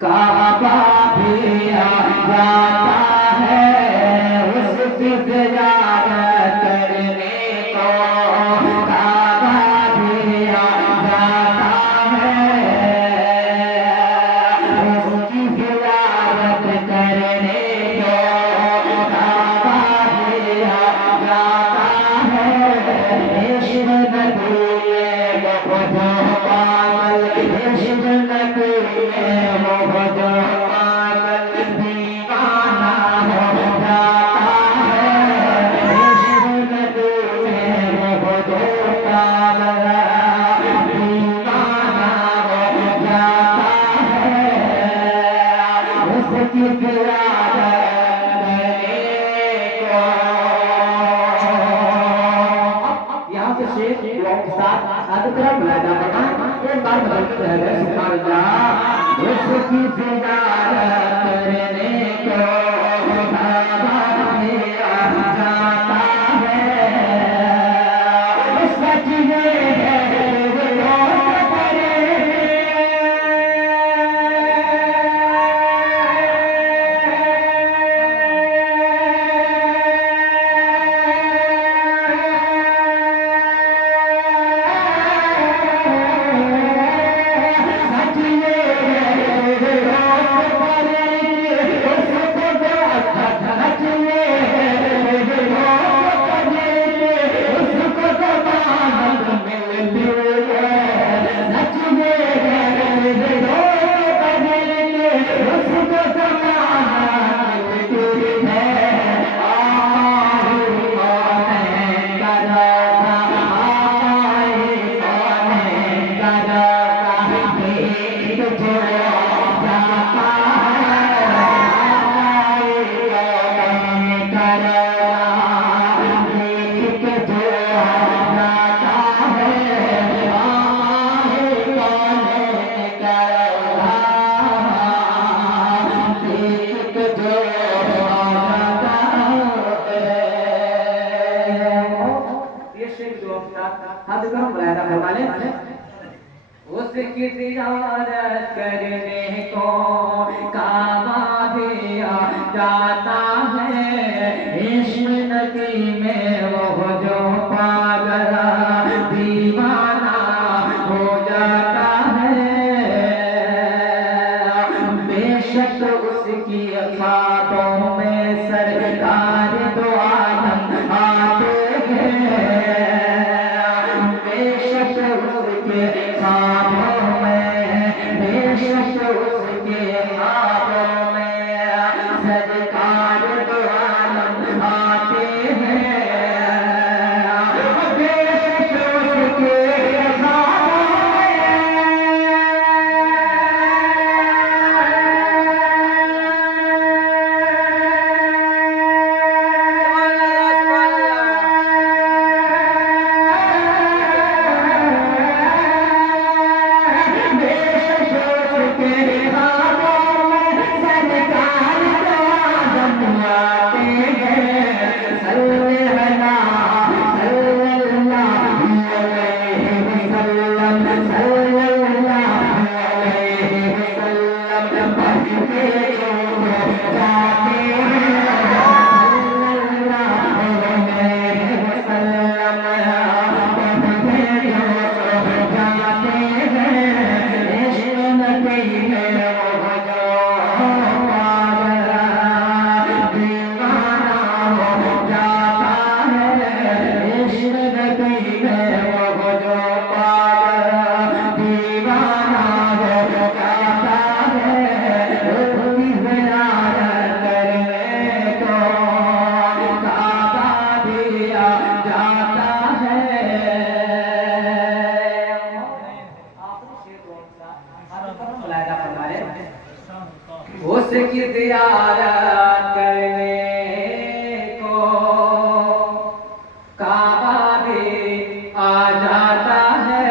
काबा भी आ जाता है उसकी ज़ियारत करने को। काबा भी आ जाता है उसकी ज़ियारत करने को। काबा भी आ जाता है इश्क़ नबी एक बार बदलते रहे सुभान अल्लाह उसकी ज़ियारत करने को। काबा भी आ जाता है सजदे उसकी ज़ियारत करने को। काबा भी आ जाता है इश्क़ नबी में वो जो पागल दीवाना हो जाता है। बेशक उसकी ख्वाबों में सरकार दो आलम आते हैं। बेशक उसके ख्वाबों में बेशक उसके ख्वाबों में सरकार दो आलम आते हैं। बेशक उसके उसकी ज़ियारत करने को। काबा भी आ जाता है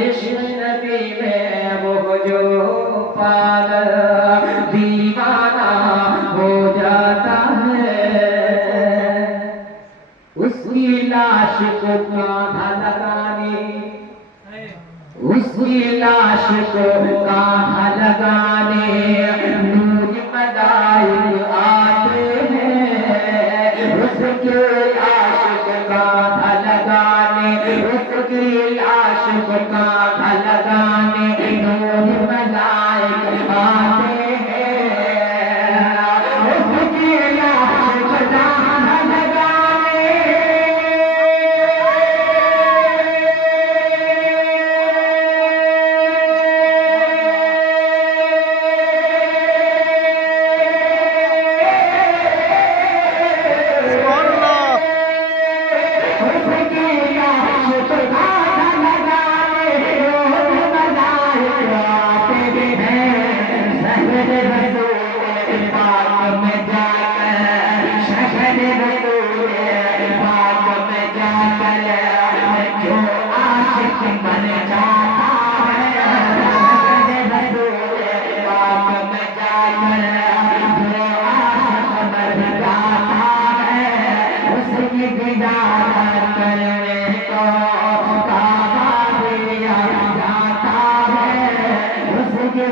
इश्क़ नबी में वो जो पागल दीवाना हो जाता है। उसकी लाश को कांधा लगाने उसकी लाश को कांधा लगाने नूर मलाइक आते हैं, उसके लाश को कांधा लगाने, उसकी लाश को कांधा लगाने नूर मलाइक आते हैं, उसकी लाश को कांधा लगाने।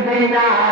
बिना